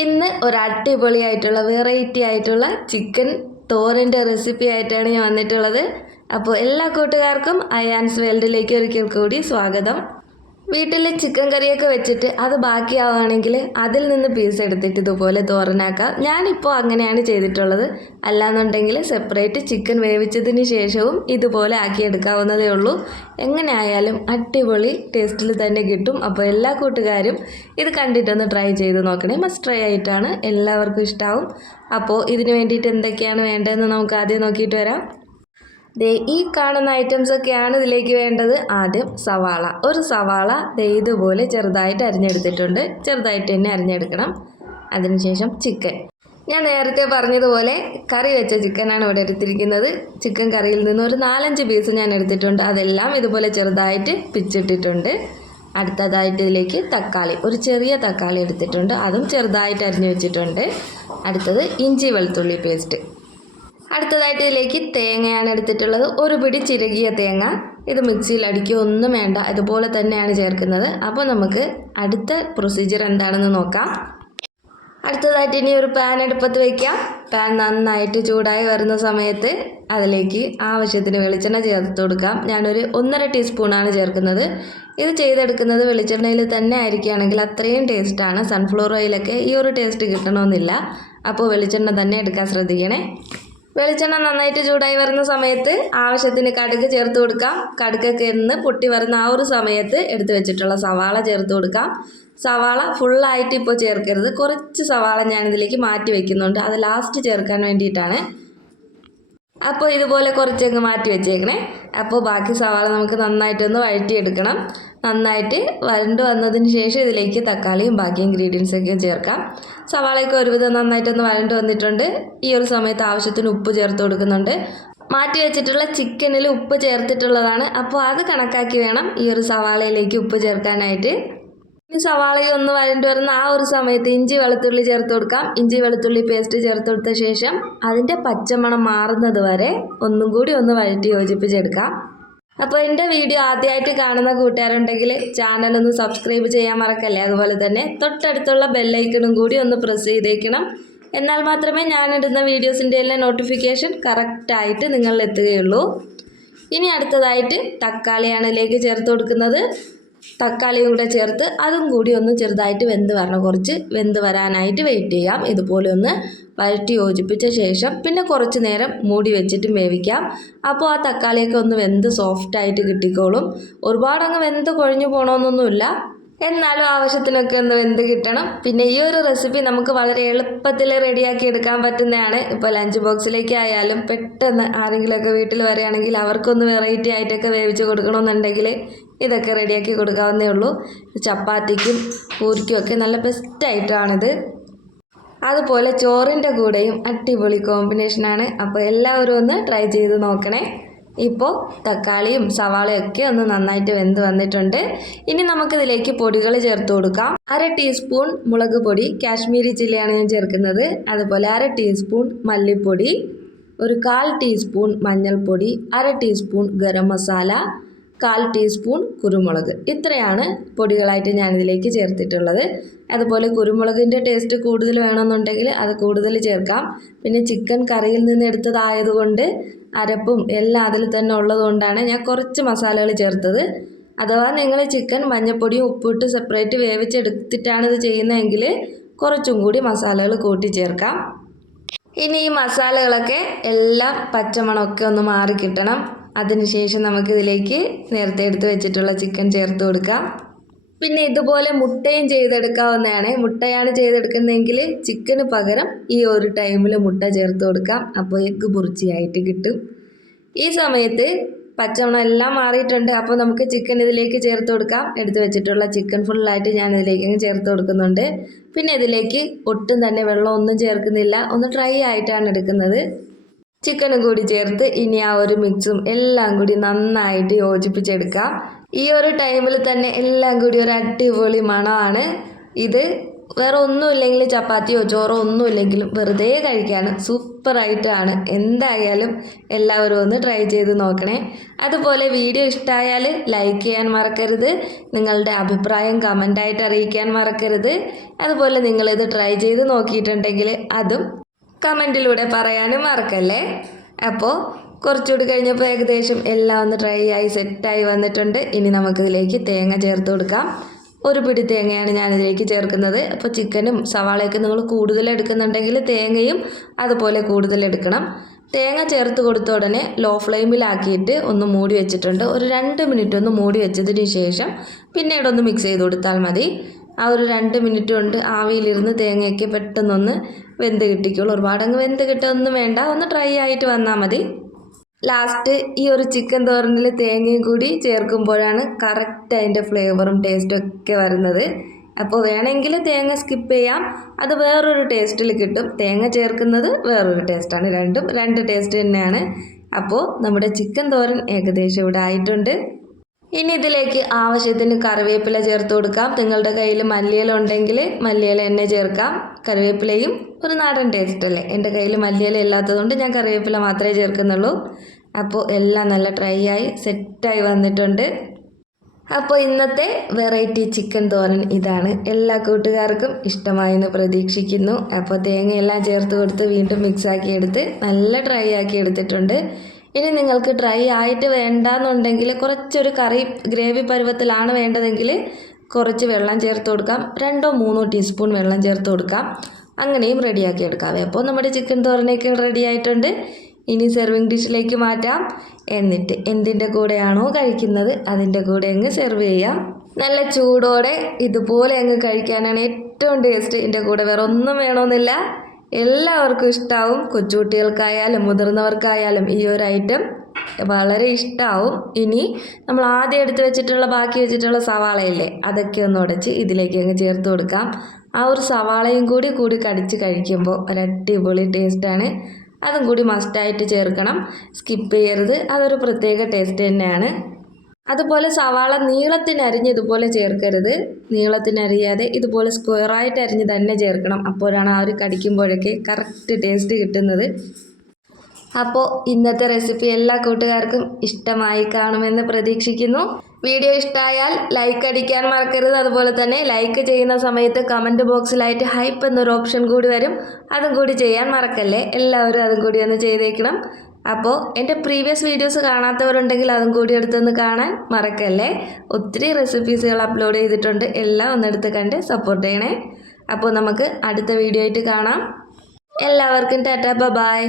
ഇന്ന് ഒരു അടിപൊളിയായിട്ടുള്ള വെറൈറ്റി ആയിട്ടുള്ള ചിക്കൻ തോരൻ്റെ റെസിപ്പി ആയിട്ടാണ് ഞാൻ വന്നിട്ടുള്ളത്. അപ്പോൾ എല്ലാ കൂട്ടുകാർക്കും അയാൻസ് വേൾഡിലേക്ക് ഒരിക്കൽ കൂടി സ്വാഗതം. വീട്ടിൽ ചിക്കൻ കറിയൊക്കെ വെച്ചിട്ട് അത് ബാക്കിയാവുകയാണെങ്കിൽ അതിൽ നിന്ന് പീസ് എടുത്തിട്ട് ഇതുപോലെ തോരനാക്കാം. ഞാനിപ്പോൾ അങ്ങനെയാണ് ചെയ്തിട്ടുള്ളത്. അല്ലാന്നുണ്ടെങ്കിൽ സെപ്പറേറ്റ് ചിക്കൻ വേവിച്ചതിന് ശേഷവും ഇതുപോലെ ആക്കിയെടുക്കാവുന്നതേ ഉള്ളൂ. എങ്ങനെ ആയാലും അടിപൊളി ടേസ്റ്റിൽ തന്നെ കിട്ടും. അപ്പോൾ എല്ലാ കൂട്ടുകാരും ഇത് കണ്ടിട്ടൊന്ന് ട്രൈ ചെയ്ത് നോക്കണേ. മസ്റ്റ് ട്രൈ ആയിട്ടാണ്, എല്ലാവർക്കും ഇഷ്ടമാവും. അപ്പോൾ ഇതിന് വേണ്ടിയിട്ട് എന്തൊക്കെയാണ് വേണ്ടതെന്ന് നമുക്ക് ആദ്യം നോക്കിയിട്ട് വരാം. ഈ കാണുന്ന ഐറ്റംസൊക്കെയാണ് ഇതിലേക്ക് വേണ്ടത്. ആദ്യം സവാള, ഒരു സവാള ഇതുപോലെ ചെറുതായിട്ട് അരിഞ്ഞെടുത്തിട്ടുണ്ട്. ചെറുതായിട്ട് തന്നെ അരിഞ്ഞെടുക്കണം. അതിനുശേഷം ചിക്കൻ, ഞാൻ നേരത്തെ പറഞ്ഞതുപോലെ കറി വെച്ച ചിക്കനാണ് ഇവിടെ എടുത്തിരിക്കുന്നത്. ചിക്കൻ കറിയിൽ നിന്ന് ഒരു 4-5 പീസ് ഞാൻ എടുത്തിട്ടുണ്ട്. അതെല്ലാം ഇതുപോലെ ചെറുതായിട്ട് പിച്ചിട്ടിട്ടുണ്ട്. അടുത്തതായിട്ട് ഇതിലേക്ക് തക്കാളി, ഒരു ചെറിയ തക്കാളി എടുത്തിട്ടുണ്ട്. അതും ചെറുതായിട്ട് അരിഞ്ഞു വെച്ചിട്ടുണ്ട്. അടുത്തത് ഇഞ്ചി വെളുത്തുള്ളി പേസ്റ്റ്. അടുത്തതായിട്ട് ഇതിലേക്ക് തേങ്ങയാണ് എടുത്തിട്ടുള്ളത്. ഒരു പിടി ചിരകിയ തേങ്ങ. ഇത് മിക്സിയിൽ അടിക്കുക ഒന്നും വേണ്ട, ഇതുപോലെ തന്നെയാണ് ചേർക്കുന്നത്. അപ്പോൾ നമുക്ക് അടുത്ത പ്രൊസീജിയർ എന്താണെന്ന് നോക്കാം. അടുത്തതായിട്ട് ഇനി ഒരു പാൻ അടുപ്പത്ത് വയ്ക്കാം. പാൻ നന്നായിട്ട് ചൂടായി വരുന്ന സമയത്ത് അതിലേക്ക് ആവശ്യത്തിന് വെളിച്ചെണ്ണ ചേർത്ത് കൊടുക്കാം. ഞാനൊരു 1.5 ടീസ്പൂണാണ് ചേർക്കുന്നത്. ഇത് ചെയ്തെടുക്കുന്നത് വെളിച്ചെണ്ണയിൽ തന്നെ ആയിരിക്കുകയാണെങ്കിൽ അത്രയും ടേസ്റ്റാണ്. സൺഫ്ലവർ ഓയിലൊക്കെ ഈ ഒരു ടേസ്റ്റ് കിട്ടണമെന്നില്ല. അപ്പോൾ വെളിച്ചെണ്ണ തന്നെ എടുക്കാൻ ശ്രദ്ധിക്കണേ. വെളിച്ചെണ്ണ നന്നായിട്ട് ചൂടായി വരുന്ന സമയത്ത് ആവശ്യത്തിന് കടുക് ചേർത്ത് കൊടുക്കാം. കടുകൊക്കെ എന്ന് പൊട്ടി വരുന്ന ആ ഒരു സമയത്ത് എടുത്തു വെച്ചിട്ടുള്ള സവാള ചേർത്ത് കൊടുക്കാം. സവാള ഫുള്ളായിട്ട് ഇപ്പോൾ ചേർക്കരുത്. കുറച്ച് സവാള ഞാനിതിലേക്ക് മാറ്റി വയ്ക്കുന്നുണ്ട്. അത് ലാസ്റ്റ് ചേർക്കാൻ വേണ്ടിയിട്ടാണ്. അപ്പോൾ ഇതുപോലെ കുറച്ചങ്ങ് മാറ്റി വെച്ചേക്കണേ. അപ്പോൾ ബാക്കി സവാള നമുക്ക് നന്നായിട്ടൊന്ന് വഴറ്റിയെടുക്കണം. നന്നായിട്ട് വരണ്ട് വന്നതിന് ശേഷം ഇതിലേക്ക് തക്കാളിയും ബാക്കി ഇൻഗ്രീഡിയൻസൊക്കെ ചേർക്കാം. സവാളയൊക്കെ ഒരുവിധം നന്നായിട്ടൊന്ന് വരണ്ട് വന്നിട്ടുണ്ട്. ഈ ഒരു സമയത്ത് ആവശ്യത്തിന് ഉപ്പ് ചേർത്ത് കൊടുക്കുന്നുണ്ട്. മാറ്റി വെച്ചിട്ടുള്ള ചിക്കനിൽ ഉപ്പ് ചേർത്തിട്ടുള്ളതാണ്. അപ്പോൾ അത് കണക്കാക്കി വേണം ഈ ഒരു സവാളയിലേക്ക് ഉപ്പ് ചേർക്കാനായിട്ട്. ഈ സവാളയിൽ ഒന്ന് വരണ്ട് വരുന്ന ആ ഒരു സമയത്ത് ഇഞ്ചി വെളുത്തുള്ളി ചേർത്ത് കൊടുക്കാം. ഇഞ്ചി വെളുത്തുള്ളി പേസ്റ്റ് ചേർത്ത് കൊടുത്ത ശേഷം അതിൻ്റെ പച്ചമണം മാറുന്നത് വരെ ഒന്നും കൂടി ഒന്ന് വഴറ്റി യോജിപ്പിച്ചെടുക്കാം. അപ്പോൾ എൻ്റെ വീഡിയോ ആദ്യമായിട്ട് കാണുന്ന കൂട്ടുകാരുണ്ടെങ്കിൽ ചാനലൊന്ന് സബ്സ്ക്രൈബ് ചെയ്യാൻ മറക്കല്ലേ. അതുപോലെ തന്നെ തൊട്ടടുത്തുള്ള ബെല്ലൈക്കണും കൂടി ഒന്ന് പ്രസ് ചെയ്തേക്കണം. എന്നാൽ മാത്രമേ ഞാനിടുന്ന വീഡിയോസിൻ്റെ എല്ലാം നോട്ടിഫിക്കേഷൻ കറക്റ്റായിട്ട് നിങ്ങളിൽ എത്തുകയുള്ളൂ. ഇനി അടുത്തതായിട്ട് തക്കാളിയാണ് ഇതിലേക്ക് ചേർത്ത് കൊടുക്കുന്നത്. തക്കാളിയും കൂടെ ചേർത്ത് അതും കൂടി ഒന്ന് ചെറുതായിട്ട് വെന്ത് വരണം. കുറച്ച് വെന്ത് വരാനായിട്ട് വെയിറ്റ് ചെയ്യാം. ഇതുപോലെ ഒന്ന് വഴറ്റി യോജിപ്പിച്ച ശേഷം പിന്നെ കുറച്ച് നേരം മൂടി വെച്ചിട്ടും വേവിക്കാം. അപ്പോൾ ആ തക്കാളിയൊക്കെ ഒന്ന് വെന്ത് സോഫ്റ്റായിട്ട് കിട്ടിക്കോളും. ഒരുപാടങ്ങ് വെന്ത് കുഴഞ്ഞു പോകണമെന്നൊന്നുമില്ല, എന്നാലും ആവശ്യത്തിനൊക്കെ ഒന്ന് വെന്ത് കിട്ടണം. പിന്നെ ഈ ഒരു റെസിപ്പി നമുക്ക് വളരെ എളുപ്പത്തിൽ റെഡിയാക്കി എടുക്കാൻ പറ്റുന്നതാണ്. ഇപ്പോൾ ലഞ്ച് ബോക്സിലേക്ക് ആയാലും പെട്ടെന്ന് ആരെങ്കിലുമൊക്കെ വീട്ടിൽ വരികയാണെങ്കിൽ അവർക്കൊന്ന് വെറൈറ്റി ആയിട്ടൊക്കെ വേവിച്ച് കൊടുക്കണമെന്നുണ്ടെങ്കിൽ ഇതൊക്കെ റെഡിയാക്കി കൊടുക്കാവുന്നേ ഉള്ളൂ. ചപ്പാത്തിക്കും പൂരിക്കും ഒക്കെ നല്ല ബെസ്റ്റായിട്ടാണിത്. അതുപോലെ ചോറിൻ്റെ കൂടെയും അടിപൊളി കോമ്പിനേഷനാണ്. അപ്പോൾ എല്ലാവരും ഒന്ന് ട്രൈ ചെയ്ത് നോക്കണേ. ഇപ്പോൾ തക്കാളിയും സവാളയും ഒക്കെ ഒന്ന് നന്നായിട്ട് വെന്ത് വന്നിട്ടുണ്ട്. ഇനി നമുക്കിതിലേക്ക് പൊടികൾ ചേർത്ത് കൊടുക്കാം. 1/2 ടീസ്പൂൺ മുളക് പൊടി, കാശ്മീരി ചില്ലിയാണ് ഞാൻ ചേർക്കുന്നത്. അതുപോലെ 1/2 ടീസ്പൂൺ മല്ലിപ്പൊടി, ഒരു 1/4 ടീസ്പൂൺ മഞ്ഞൾപ്പൊടി, 1/2 ടീസ്പൂൺ ഗരം മസാല, 1/4 ടീസ്പൂൺ കുരുമുളക്. ഇത്രയാണ് പൊടികളായിട്ട് ഞാനിതിലേക്ക് ചേർത്തിട്ടുള്ളത്. അതുപോലെ കുരുമുളകിൻ്റെ ടേസ്റ്റ് കൂടുതൽ വേണമെന്നുണ്ടെങ്കിൽ അത് കൂടുതൽ ചേർക്കാം. പിന്നെ ചിക്കൻ കറിയിൽ നിന്ന് എടുത്തതായതുകൊണ്ട് അരപ്പും എല്ലാം അതിൽ തന്നെ ഉള്ളതുകൊണ്ടാണ് ഞാൻ കുറച്ച് മസാലകൾ ചേർത്തത്. അഥവാ നിങ്ങൾ ചിക്കൻ മഞ്ഞൾപ്പൊടിയും ഉപ്പിട്ട് സെപ്പറേറ്റ് വേവിച്ചെടുത്തിട്ടാണ് ഇത് ചെയ്യുന്നതെങ്കിൽ കുറച്ചും കൂടി മസാലകൾ കൂട്ടി ചേർക്കാം. ഇനി ഈ മസാലകളൊക്കെ എല്ലാം പച്ചമണമൊക്കെ ഒന്ന് മാറി കിട്ടണം. അതിനുശേഷം നമുക്കിതിലേക്ക് നേരത്തെ എടുത്ത് വെച്ചിട്ടുള്ള ചിക്കൻ ചേർത്ത് കൊടുക്കാം. പിന്നെ ഇതുപോലെ മുട്ടയും ചെയ്തെടുക്കാവുന്നതാണ്. മുട്ടയാണ് ചെയ്തെടുക്കുന്നതെങ്കിൽ ചിക്കന് പകരം ഈ ഒരു ടൈമിൽ മുട്ട ചേർത്ത് കൊടുക്കാം. അപ്പോൾ എഗ്ഗ് ബുർജിയായിട്ട് കിട്ടും. ഈ സമയത്ത് പച്ചമണം എല്ലാം മാറിയിട്ടുണ്ട്. അപ്പോൾ നമുക്ക് ചിക്കൻ ഇതിലേക്ക് ചേർത്ത് കൊടുക്കാം. എടുത്ത് വെച്ചിട്ടുള്ള ചിക്കൻ ഫുള്ളായിട്ട് ഞാൻ ഇതിലേക്ക് ചേർത്ത് കൊടുക്കുന്നുണ്ട്. പിന്നെ ഇതിലേക്ക് ഒട്ടും തന്നെ വെള്ളമൊന്നും ചേർക്കുന്നില്ല, ഒന്ന് ഡ്രൈ ആയിട്ടാണ് എടുക്കുന്നത്. ചിക്കനും കൂടി ചേർത്ത് ഇനി ആ ഒരു മിക്സും എല്ലാം കൂടി നന്നായിട്ട് യോജിപ്പിച്ചെടുക്കാം. ഈ ഒരു ടൈമിൽ തന്നെ എല്ലാം കൂടി ഒരു അടിപൊളി മണമാണ്. ഇത് വേറെ ഒന്നുമില്ലെങ്കിൽ ചപ്പാത്തിയോ ചോറോ ഒന്നുമില്ലെങ്കിലും വെറുതെ കഴിക്കാൻ സൂപ്പറായിട്ടാണ്. എന്തായാലും എല്ലാവരും ഒന്ന് ട്രൈ ചെയ്ത് നോക്കണേ. അതുപോലെ വീഡിയോ ഇഷ്ടമായാൽ ലൈക്ക് ചെയ്യാൻ മറക്കരുത്. നിങ്ങളുടെ അഭിപ്രായം കമൻ്റായിട്ട് അറിയിക്കാൻ മറക്കരുത്. അതുപോലെ നിങ്ങളിത് ട്രൈ ചെയ്ത് നോക്കിയിട്ടുണ്ടെങ്കിൽ അതും കമൻറ്റിലൂടെ പറയാനും മറക്കല്ലേ. അപ്പോൾ കുറച്ചുകൂടി കഴിഞ്ഞപ്പോൾ ഏകദേശം എല്ലാം ഒന്ന് ട്രൈ ആയി സെറ്റായി വന്നിട്ടുണ്ട്. ഇനി നമുക്കിതിലേക്ക് തേങ്ങ ചേർത്ത് കൊടുക്കാം. ഒരു പിടി തേങ്ങയാണ് ഞാനിതിലേക്ക് ചേർക്കുന്നത്. അപ്പോൾ ചിക്കനും സവാളയൊക്കെ നിങ്ങൾ കൂടുതൽ എടുക്കുന്നുണ്ടെങ്കിൽ തേങ്ങയും അതുപോലെ കൂടുതൽ എടുക്കണം. തേങ്ങ ചേർത്ത് കൊടുത്ത ഉടനെ ലോ ഫ്ലെയിമിലാക്കിയിട്ട് ഒന്ന് മൂടി വെച്ചിട്ടുണ്ട്. ഒരു 2 മിനിറ്റ് ഒന്ന് മൂടി വെച്ചതിന് ശേഷം പിന്നീട് ഒന്ന് മിക്സ് ചെയ്ത് കൊടുത്താൽ മതി. ആ ഒരു 2 മിനിറ്റ് കൊണ്ട് ആവിയിലിരുന്ന് തേങ്ങയൊക്കെ പെട്ടെന്നൊന്ന് വെന്ത് കിട്ടിക്കോളൂ. ഒരുപാടങ്ങ് വെന്ത് കിട്ടുകയൊന്നും വേണ്ട, ഒന്ന് ഡ്രൈ ആയിട്ട് വന്നാൽ മതി. ലാസ്റ്റ് ഈ ഒരു ചിക്കൻ തോരനിൽ തേങ്ങയും കൂടി ചേർക്കുമ്പോഴാണ് കറക്റ്റ് അതിൻ്റെ ഫ്ലേവറും ടേസ്റ്റും ഒക്കെ വരുന്നത്. അപ്പോൾ വേണമെങ്കിൽ തേങ്ങ സ്കിപ്പ് ചെയ്യാം, അത് വേറൊരു ടേസ്റ്റിൽ കിട്ടും. തേങ്ങ ചേർക്കുന്നത് വേറൊരു ടേസ്റ്റാണ്. രണ്ടും 2 ടേസ്റ്റ് തന്നെയാണ്. അപ്പോൾ നമ്മുടെ ചിക്കൻ തോരൻ ഏകദേശം ഇവിടെ ആയിട്ടുണ്ട്. ഇനി ഇതിലേക്ക് ആവശ്യത്തിന് കറിവേപ്പില ചേർത്ത് കൊടുക്കാം. നിങ്ങളുടെ കയ്യിൽ മല്ലിയില ഉണ്ടെങ്കിൽ മല്ലിയില തന്നെ ചേർക്കാം. കറിവേപ്പിലയും ഒരു നാടൻ ടേസ്റ്റ് അല്ലേ. എൻ്റെ കയ്യിൽ മല്ലിയില ഇല്ലാത്തതുകൊണ്ട് ഞാൻ കറിവേപ്പില മാത്രമേ ചേർക്കുന്നുള്ളൂ. അപ്പോൾ എല്ലാം നല്ല ഡ്രൈ ആയി സെറ്റായി വന്നിട്ടുണ്ട്. അപ്പോൾ ഇന്നത്തെ വെറൈറ്റി ചിക്കൻ തോരൻ ഇതാണ്. എല്ലാ കൂട്ടുകാർക്കും ഇഷ്ടമായെന്ന് പ്രതീക്ഷിക്കുന്നു. അപ്പോൾ തേങ്ങയെല്ലാം ചേർത്ത് കൊടുത്ത് വീണ്ടും മിക്സാക്കി എടുത്ത് നല്ല ഡ്രൈ ആക്കി എടുത്തിട്ടുണ്ട്. ഇനി നിങ്ങൾക്ക് ഡ്രൈ ആയിട്ട് വേണ്ടാന്നുണ്ടെങ്കിൽ കുറച്ചൊരു ഗ്രേവി പരുവത്തിലാണ് വേണ്ടതെങ്കിൽ കുറച്ച് വെള്ളം ചേർത്ത് കൊടുക്കാം. 2-3 ടീസ്പൂൺ വെള്ളം ചേർത്ത് കൊടുക്കാം. അങ്ങനെയും റെഡിയാക്കി എടുക്കാം. അപ്പോൾ നമ്മുടെ ചിക്കൻ തോരനൊക്കെ റെഡി ആയിട്ടുണ്ട്. ഇനി സെർവിങ് ഡിഷിലേക്ക് മാറ്റാം. എന്നിട്ട് എന്തിൻ്റെ കൂടെയാണോ കഴിക്കുന്നത് അതിൻ്റെ കൂടെ അങ്ങ് സെർവ് ചെയ്യാം. നല്ല ചൂടോടെ ഇതുപോലെ അങ്ങ് കഴിക്കാനാണ് ഏറ്റവും ടേസ്റ്റ്. ഇതിൻ്റെ കൂടെ വേറെ ഒന്നും വേണമെന്നില്ല. എല്ലാവർക്കും ഇഷ്ടമാവും. കൊച്ചുകുട്ടികൾക്കായാലും മുതിർന്നവർക്കായാലും ഈ ഒരു ഐറ്റം വളരെ ഇഷ്ടമാവും. ഇനി നമ്മൾ ആദ്യം എടുത്ത് വെച്ചിട്ടുള്ള ബാക്കി വെച്ചിട്ടുള്ള സവാളയില്ലേ, അതൊക്കെ ഒന്ന് ഉടച്ച് ഇതിലേക്ക് അങ്ങ് ചേർത്ത് കൊടുക്കാം. ആ ഒരു സവാളയും കൂടി കടിച്ച് കഴിക്കുമ്പോൾ ഒരടിപൊളി ടേസ്റ്റാണ്. അതും കൂടി മസ്റ്റായിട്ട് ചേർക്കണം, സ്കിപ്പ് ചെയ്യരുത്. അതൊരു പ്രത്യേക ടേസ്റ്റ് തന്നെയാണ്. അതുപോലെ സവാള നീളത്തിനരിഞ്ഞ് ഇതുപോലെ ചേർക്കരുത്. നീളത്തിനരിയാതെ ഇതുപോലെ സ്ക്വയറായിട്ട് അരിഞ്ഞ് തന്നെ ചേർക്കണം. അപ്പോഴാണ് ആ ഒരു കടിക്കുമ്പോഴൊക്കെ കറക്റ്റ് ടേസ്റ്റ് കിട്ടുന്നത്. അപ്പോൾ ഇന്നത്തെ റെസിപ്പി എല്ലാ കൂട്ടുകാർക്കും ഇഷ്ടമായി കാണുമെന്ന് പ്രതീക്ഷിക്കുന്നു. വീഡിയോ ഇഷ്ടമായാൽ ലൈക്ക് അടിക്കാൻ മറക്കരുത്. അതുപോലെ തന്നെ ലൈക്ക് ചെയ്യുന്ന സമയത്ത് കമൻറ്റ് ബോക്സിലായിട്ട് ഹൈപ്പ് എന്നൊരു ഓപ്ഷൻ കൂടി വരും, അതും കൂടി ചെയ്യാൻ മറക്കല്ലേ. എല്ലാവരും അതും കൂടി ഒന്ന് ചെയ്തേക്കണം. അപ്പോൾ എൻ്റെ പ്രീവിയസ് വീഡിയോസ് കാണാത്തവരുണ്ടെങ്കിൽ അതും കൂടി എടുത്തൊന്ന് കാണാൻ മറക്കല്ലേ. ഒത്തിരി റെസിപ്പീസുകൾ അപ്ലോഡ് ചെയ്തിട്ടുണ്ട്, എല്ലാം ഒന്നെടുത്ത് കണ്ട് സപ്പോർട്ട് ചെയ്യണേ. അപ്പോൾ നമുക്ക് അടുത്ത വീഡിയോ ആയിട്ട് കാണാം. എല്ലാവർക്കും ടാറ്റാ ബൈ.